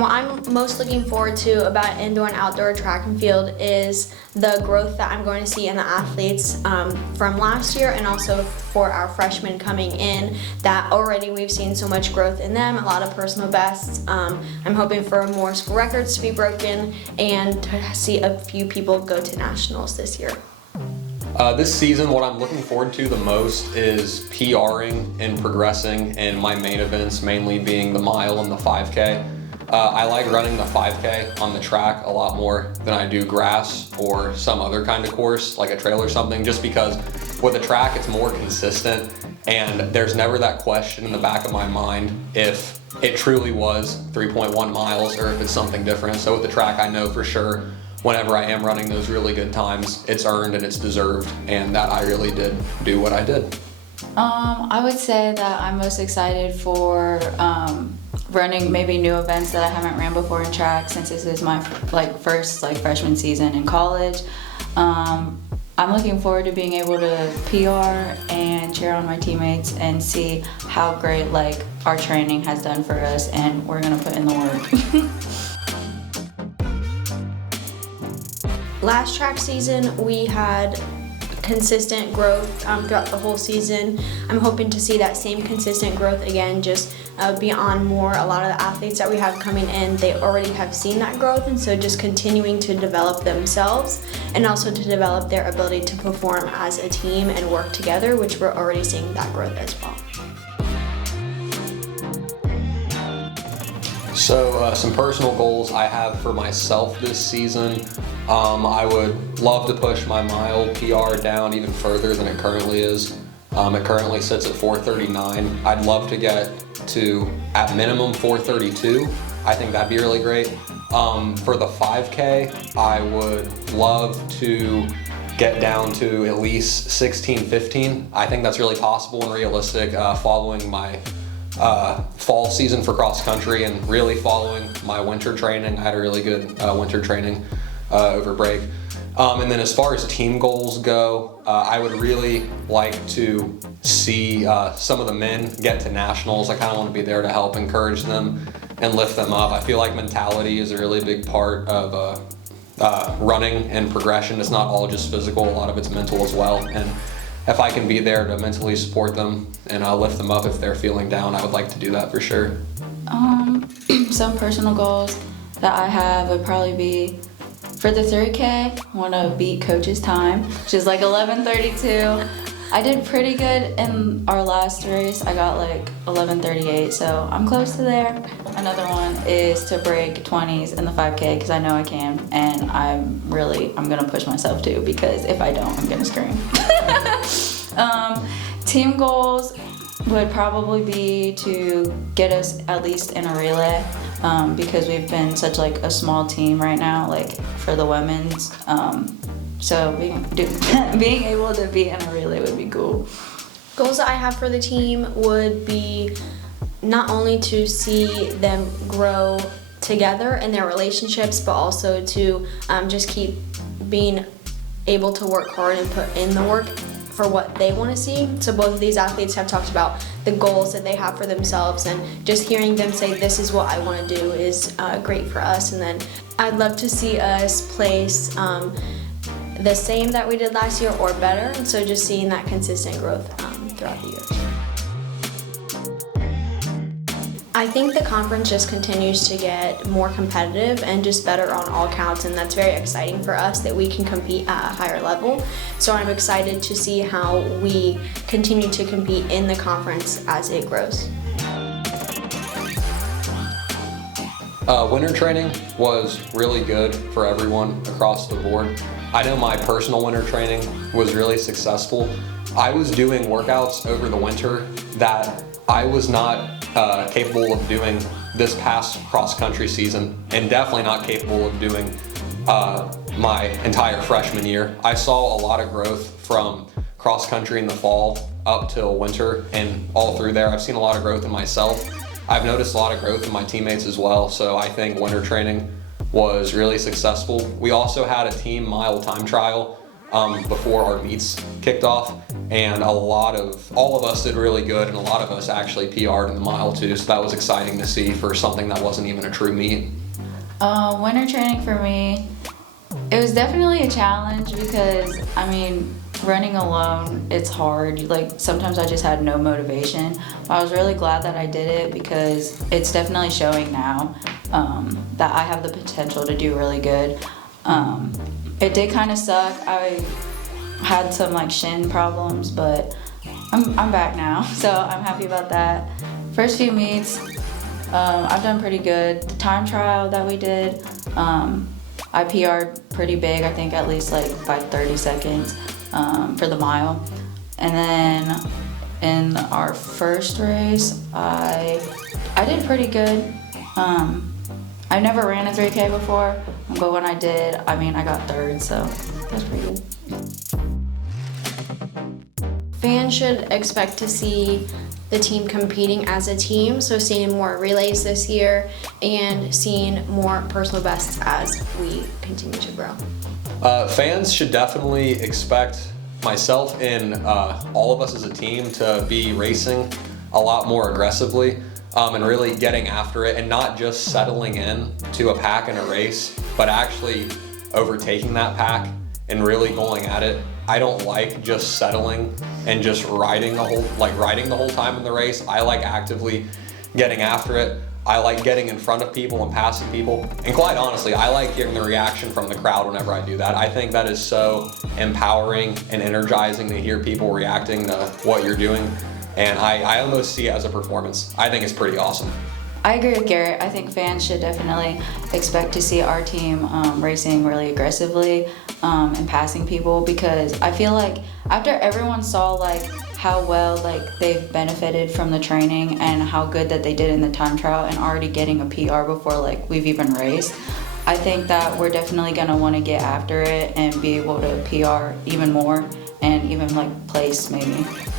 What I'm most looking forward to about indoor and outdoor track and field is the growth that I'm going to see in the athletes from last year, and also for our freshmen coming in, that already we've seen so much growth in them, a lot of personal bests. I'm hoping for more school records to be broken and to see a few people go to nationals this year. This season, what I'm looking forward to the most is PRing and progressing in my main events, mainly being the mile and the 5K. I like running the 5K on the track a lot more than I do grass or some other kind of course, like a trail or something, just because with a track it's more consistent and there's never that question in the back of my mind if it truly was 3.1 miles or if it's something different. So with the track, I know for sure whenever I am running those really good times, it's earned and it's deserved, and that I really did do what I did. I would say that I'm most excited for running maybe new events that I haven't ran before in track, since this is my first freshman season in college. I'm looking forward to being able to PR and cheer on my teammates and see how great our training has done for us, and we're gonna put in the work. Last track season, we had consistent growth throughout the whole season. I'm hoping to see that same consistent growth again, just beyond more. A lot of the athletes that we have coming in, they already have seen that growth, and so just continuing to develop themselves and also to develop their ability to perform as a team and work together, which we're already seeing that growth as well. So some personal goals I have for myself this season. I would love to push my mile PR down even further than it currently is. It currently sits at 4:39. I'd love to get to, at minimum, 4:32. I think that'd be really great. For the 5K, I would love to get down to at least 16:15. I think that's really possible and realistic following my fall season for cross country and really following my winter training. I had a really good winter training over break. And then as far as team goals go, I would really like to see some of the men get to nationals. I kind of want to be there to help encourage them and lift them up. I feel like mentality is a really big part of running and progression. It's not all just physical, a lot of it's mental as well. And if I can be there to mentally support them and lift them up if they're feeling down, I would like to do that for sure. Some personal goals that I have would probably be, for the 3K, I want to beat coach's time, which is 11:32. I did pretty good in our last race. I got 11:38, so I'm close to there. Another one is to break 20s in the 5K, because I know I can, and I'm gonna push myself too, because if I don't, I'm gonna scream. Team goals would probably be to get us at least in a relay, because we've been such a small team right now, for the women's. So being able to be in a relay would be cool. Goals that I have for the team would be not only to see them grow together in their relationships, but also to just keep being able to work hard and put in the work for what they want to see. So both of these athletes have talked about the goals that they have for themselves, and just hearing them say, this is what I want to do, is great for us. And then I'd love to see us place the same that we did last year or better, and so just seeing that consistent growth throughout the years. I think the conference just continues to get more competitive and just better on all counts, and that's very exciting for us that we can compete at a higher level. So I'm excited to see how we continue to compete in the conference as it grows. Winter training was really good for everyone across the board. I know my personal winter training was really successful. I was doing workouts over the winter that I was not capable of doing this past cross-country season, and definitely not capable of doing my entire freshman year. I saw a lot of growth from cross-country in the fall up till winter, and all through there I've seen a lot of growth in myself. I've noticed a lot of growth in my teammates as well, so I think winter training was really successful. We also had a team mile time trial before our meets kicked off, and all of us did really good, and a lot of us actually PR'd in the mile too, so that was exciting to see for something that wasn't even a true meet. Winter training for me, it was definitely a challenge because, running alone, it's hard. Like, sometimes I just had no motivation. But I was really glad that I did it because it's definitely showing now that I have the potential to do really good. It did kind of suck. I had some shin problems, but I'm back now, so I'm happy about that. First few meets, I've done pretty good. The time trial that we did, I PR'd pretty big, I think at least by 30 seconds for the mile. And then in our first race, I did pretty good. I never ran a 3K before, but when I did, I got third, so that's pretty good. Fans should expect to see the team competing as a team, so seeing more relays this year and seeing more personal bests as we continue to grow. Fans should definitely expect myself and all of us as a team to be racing a lot more aggressively and really getting after it, and not just settling in to a pack in a race, but actually overtaking that pack and really going at it. I don't like just settling and just riding the whole time in the race. I like actively getting after it. I like getting in front of people and passing people. And quite honestly, I like hearing the reaction from the crowd whenever I do that. I think that is so empowering and energizing to hear people reacting to what you're doing. And I almost see it as a performance. I think it's pretty awesome. I agree with Garrett. I think fans should definitely expect to see our team racing really aggressively and passing people, because I feel like after everyone saw how well they've benefited from the training and how good that they did in the time trial and already getting a PR before we've even raced, I think that we're definitely gonna want to get after it and be able to PR even more and even place maybe.